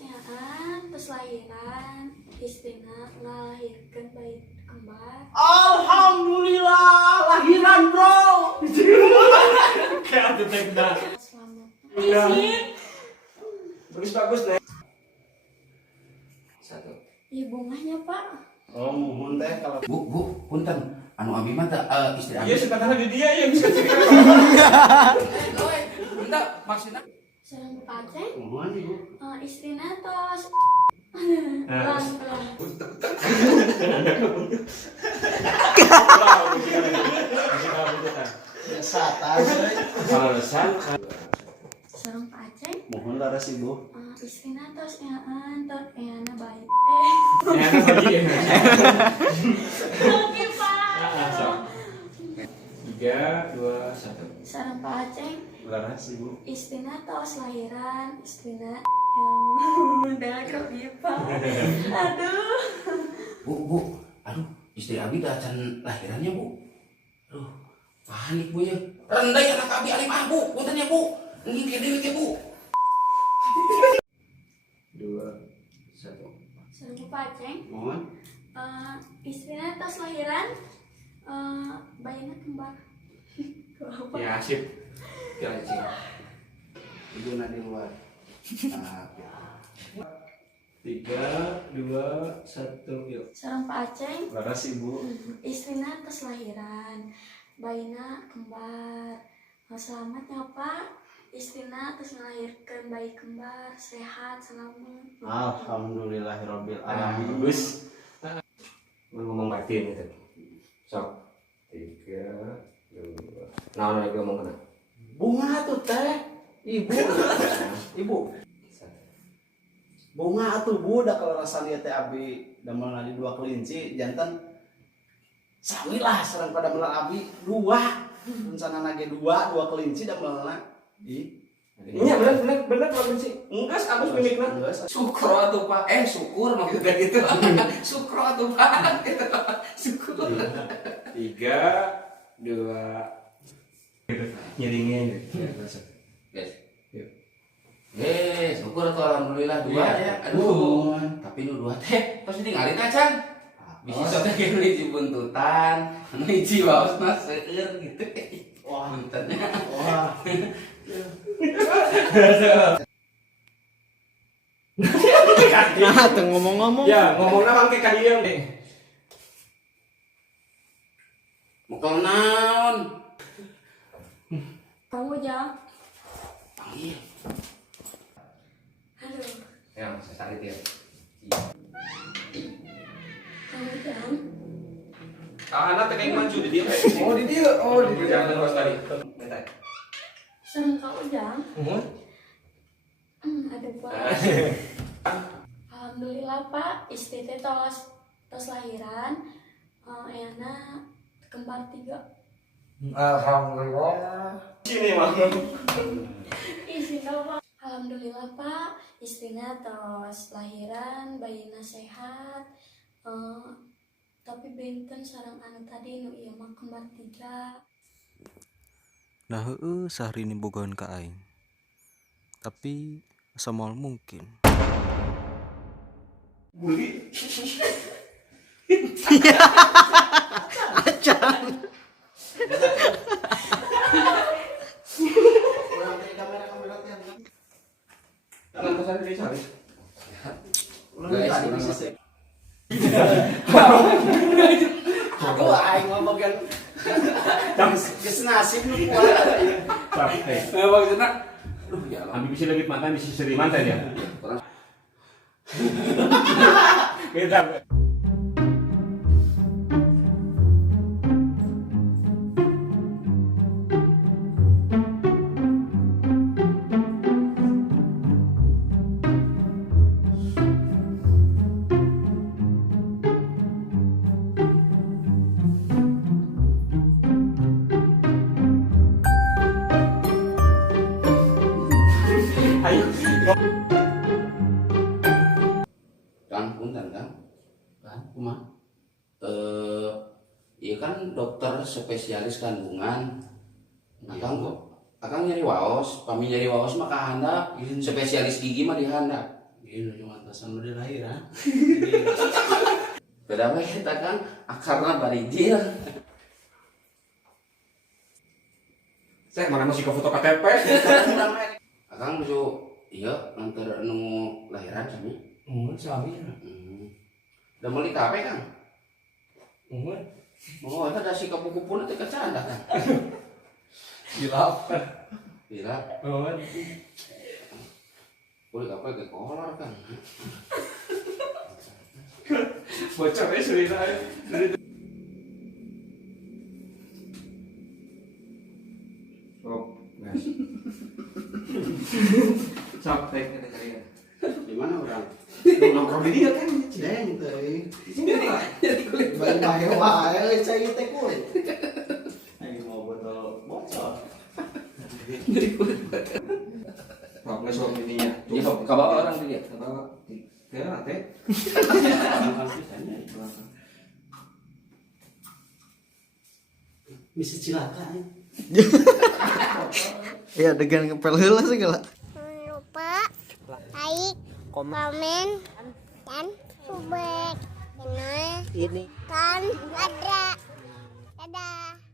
terus lahiran, istrina ngelahirkan bayi kembar. Alhamdulillah lahiran bro. Kayak dah. Selamat. Bagus deh. Satu. Iya bunganya Pak. Oh mohon teh kalau Bu, punten. Anu abi mah istri abi. Iya sebenarnya di dia ya bisa cerita. Bentar, maksudnya Sareng paceng, mohon ibu. istrina tos. Nah, Pelan-pelan. Satan. Alasan Sareng paceng, Mohon laras ibu. istrina tos tos eana baik. ya lagi ya. Oke Pak. 3, 2, 1. Sareng paceng, Laras ibu. istrina tos lahiran, istrina yang udah kepipa. Aduh. Bu, aduh, istri abi dah can lahirannya bu. Aduh, panik bu ya. Rendah ya anak abi alim ah bu, punten ya bu. Nggih dia dewe ke bu. 2, 1. Sareng paceng, Mohon. istrina tos lahiran, bayinya kembar. Apa? Ya sip. Ya cing. Ibu na di luar. Ah, ya. 3, 2, 1. Yuk. Sareng paceng, Laras ibu. istrina tos lahiran, bayina kembar. Selamat ya Pak, istrina tos melahirkan bayi kembar sehat selamat. Alhamdulillahirabbil Ah, alamin. bagus. Ngomong batin itu. Sok. 3, 2. Nah, lagi ngomong kena. Bunga tuh teh. Ibu. Ibu. Bunga atuh bu, da kalau rasa lihat teh abi damel di 2 kelinci jantan sami lah sareng pada melar abi 2. Rencana nage 2 kelinci damelna. Iya benar Pak sih. Enggak abis mimikna. Syukur atuh Pak. Syukur maksudnya gitu. Syukur atuh Pak. Syukur. 3, 2. Nyiringin. Guys. Yuk. Syukur atuh alhamdulillah 2 Iya. ya. Aduh. Tapi nu 2 teh tos ditinggalin acan. Bisa sote ge hiji buntutan, anu hiji waosna seueur gitu. Wah, Buntennya. wah. Nah, tuh ngomong-ngomong. Ya, ngomongnya mangke ka dieu. Mukul naon? Kamu jam? Panggil. Aduh, Ya, saya tarik dia. kamu jam? Anak teh kayak maju di dia. Oh, di dia. Oh, di dia. Jangan terus tadi. Bentar. Sareng kamu jam? Mohon. Ada Pak. Alhamdulillah Pak, istri teh tos lahiran, eana kembar 3. Alhamdulillah. Sini mah. Istrinya Pak. Alhamdulillah Pak, istrinya tos lahiran, bayina sehat. Tapi benten sareng anu tadi nu ieu mah kembar 3. Nah, sehari ini bogaan ka aing. Tapi asa moal mungkin. Buli. Urang teh kamera teh. Tangan pesan di sana. Urang Guys, tadi urang bisa masih. sih. Aduh, aing mah bagian geus nasib nu kuat. Capek. Maksudnya aduh ya Allah. Ambil bisa lebih mantan, bisa seri mantan ya. Kurang. Beda. Ayo. Kang, punten Kang. Kan, kumaha? Iya kan dokter spesialis kandungan. Iya, Akang Bu. Akang nyari waos, pami nyari waos mah kahandap. Spesialis gigi mah dihandap. Ini cuma atasan udah lahir ha. Beda bae kita kan akarna barijil. Saya mana masih ke foto KTP? Akang nu iya nganter anu lahiran sami. Sami. Da meuli ka apa Kang? Mun Oh, eta da si kupu-kupuna teh kecanda kan. hilap. Gila, Mun boleh apa ke kolor kan. bocor ya cerita. Oh, guys. Sok, teh kita cari ya. Di mana orang? Nongkrong di dia kan. Deng teh. Bae-bae wae cai teh kulit. Ayo mau botol bocor. Sok, nggak sok ininya. Ya, ka bawah orang dia. Ke bawah. Ke teh. Bisa cilaka ya. Ya dengan ngepel heula segala. Jangan lupa like, komen, dan subscribe channel ini kan ada. Dadah.